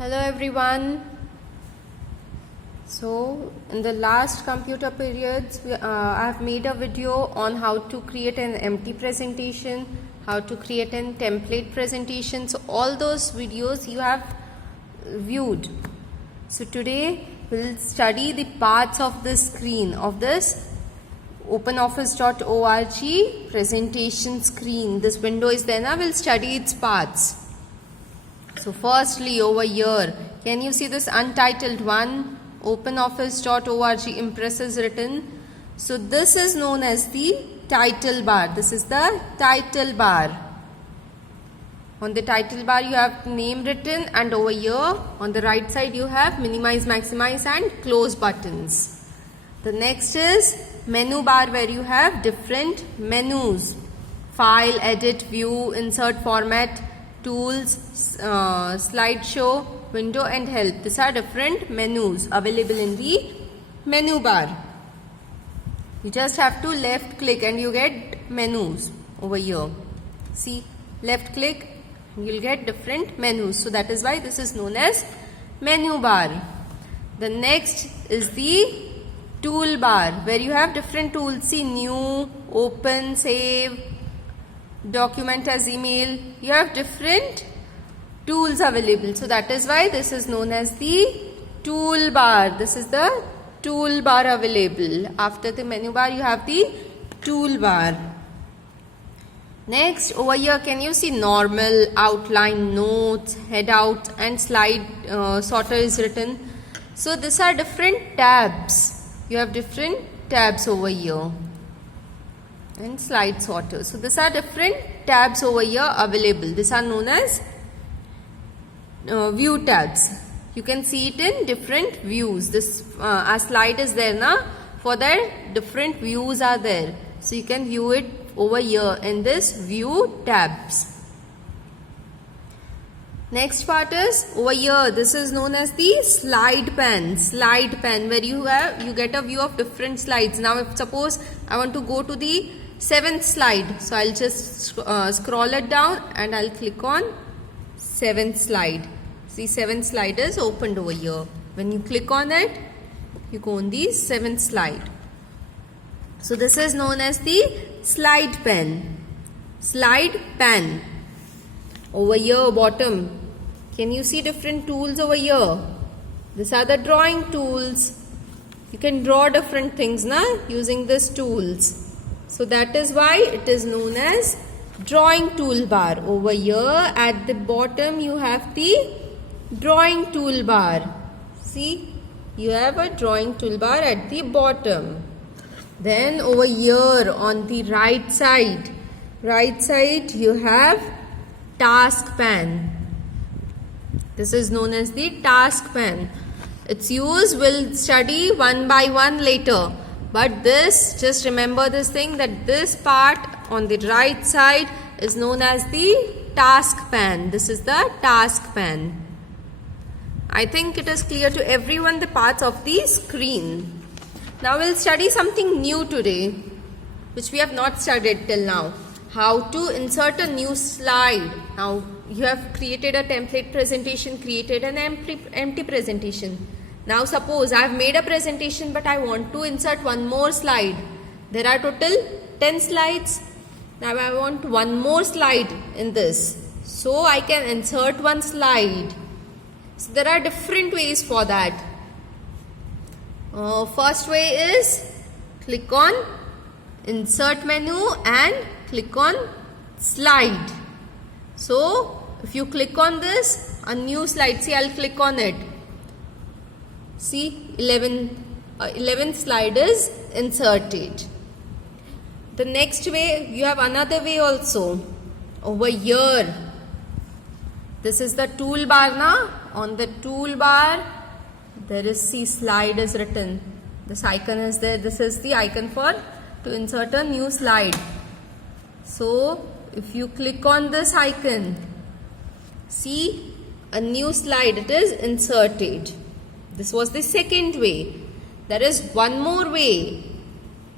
Hello everyone. So in the last computer periods I have made a video on how to create an empty presentation, how to create a template presentation. So all those videos you have viewed. So today we'll study the parts of the screen of this openoffice.org presentation screen. This window is there now. We'll study its parts. So firstly over here, can you see this untitled one? OpenOffice.org Impress is written. So this is known as the title bar. This is the title bar. On the title bar you have name written, and over here on the right side you have minimize, maximize and close buttons. The next is menu bar, where you have different menus. File, edit, view, insert, format, tools, slideshow, window and help. These are different menus available in the menu bar. You just have to left click and you get menus over here. See, left click, you'll get different menus. So that is why this is known as menu bar. The next is the toolbar, where you have different tools. See, new, open, save, document as email. You have different tools available. So that is why this is known as the toolbar. This is the toolbar available. After the menu bar you have the toolbar. Next over here, can you see normal, outline, notes, headout and slide sorter is written. So these are different tabs. You have different tabs over here. And slide sorter. So these are different tabs over here available. These are known as view tabs. You can see it in different views. This a slide is there now. For that, different views are there. So you can view it over here in this view tabs. Next part is over here. This is known as the slide pane. Slide pane, where you get a view of different slides. Now if suppose I want to go to the 7th slide, so I'll just scroll it down and I'll click on 7th slide. See, 7th slide is opened over here. When you click on it, you go on the 7th slide. So this is known as the slide pane. Slide pane. Over here bottom, can you see different tools over here? These are the drawing tools. You can draw different things now using these tools. So that is why it is known as drawing toolbar. Over here at the bottom you have the drawing toolbar. See, you have a drawing toolbar at the bottom. Then over here on the right side you have task pane. This is known as the task pane. Its use we'll study one by one later. But this, just remember this thing, that this part on the right side is known as the task pane. This is the task pane. I think it is clear to everyone the parts of the screen. Now we'll study something new today, which we have not studied till now. How to insert a new slide. Now you have created a template presentation, created an empty presentation. Now suppose I have made a presentation but I want to insert one more slide. There are total 10 slides. Now I want one more slide in this. So I can insert one slide. So there are different ways for that. First way is click on insert menu and click on slide. So if you click on this, a new slide, see, I'll click on it. See, 11th slide is inserted. The next way, you have another way also. Over here, this is the toolbar now. On the toolbar, there is, see, slide is written. This icon is there. This is the icon to insert a new slide. So if you click on this icon, see, a new slide, it is inserted. This was the second way. There is one more way.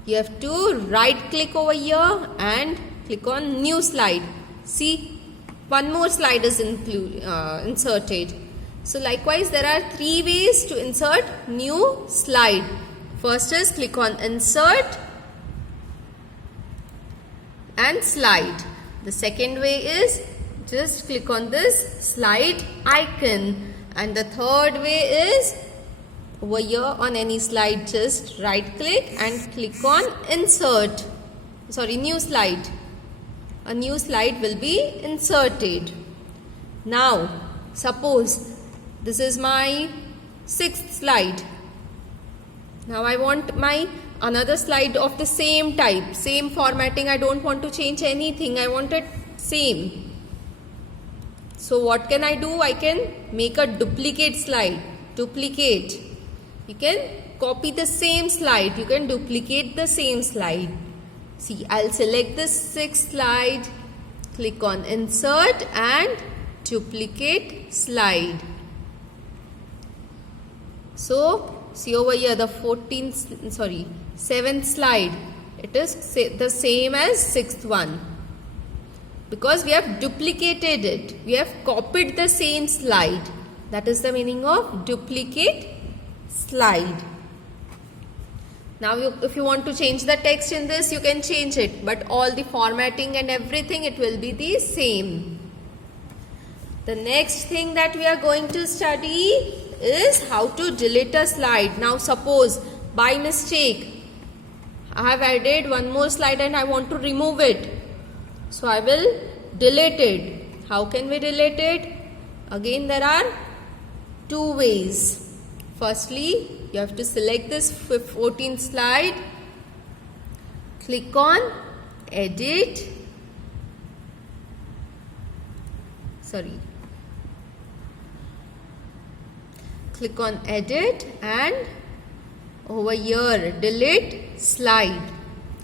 You have to right click over here and click on new slide. See, one more slide is inserted. So likewise, there are 3 ways to insert new slide. First is click on insert and slide. The second way is just click on this slide icon, and the third way is over here on any slide, just right click and click on insert. New slide. A new slide will be inserted. Now suppose this is my 6th slide. Now I want my another slide of the same type, same formatting. I don't want to change anything. I want it same. So what can I do? I can make a duplicate slide. Duplicate. You can copy the same slide. You can duplicate the same slide. See, I'll select this 6th slide. Click on insert and duplicate slide. So see over here the 7th slide. It is the same as 6th one. Because we have duplicated it. We have copied the same slide. That is the meaning of duplicate slide. Now if you want to change the text in this, you can change it. But all the formatting and everything, it will be the same. The next thing that we are going to study is how to delete a slide. Now suppose by mistake I have added one more slide and I want to remove it. So I will delete it. How can we delete it? Again, there are 2 ways. Firstly, you have to select this 14th slide. Click on edit. Click on edit and over here delete slide.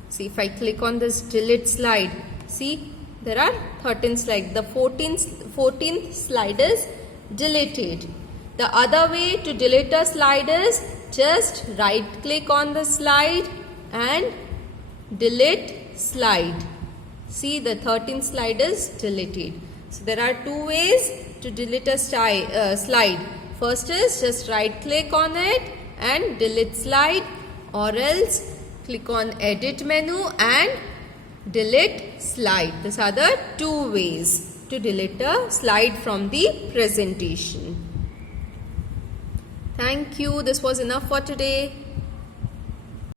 See, if I click on this delete slide, see there are 13 slides. The 14th slide is deleted. The other way to delete a slide is just right click on the slide and delete slide. See, the 13th slide is deleted. So there are 2 ways to delete a slide. First is just right click on it and delete slide, or else click on edit menu and delete slide. These are the 2 ways to delete a slide from the presentation. Thank you. This was enough for today.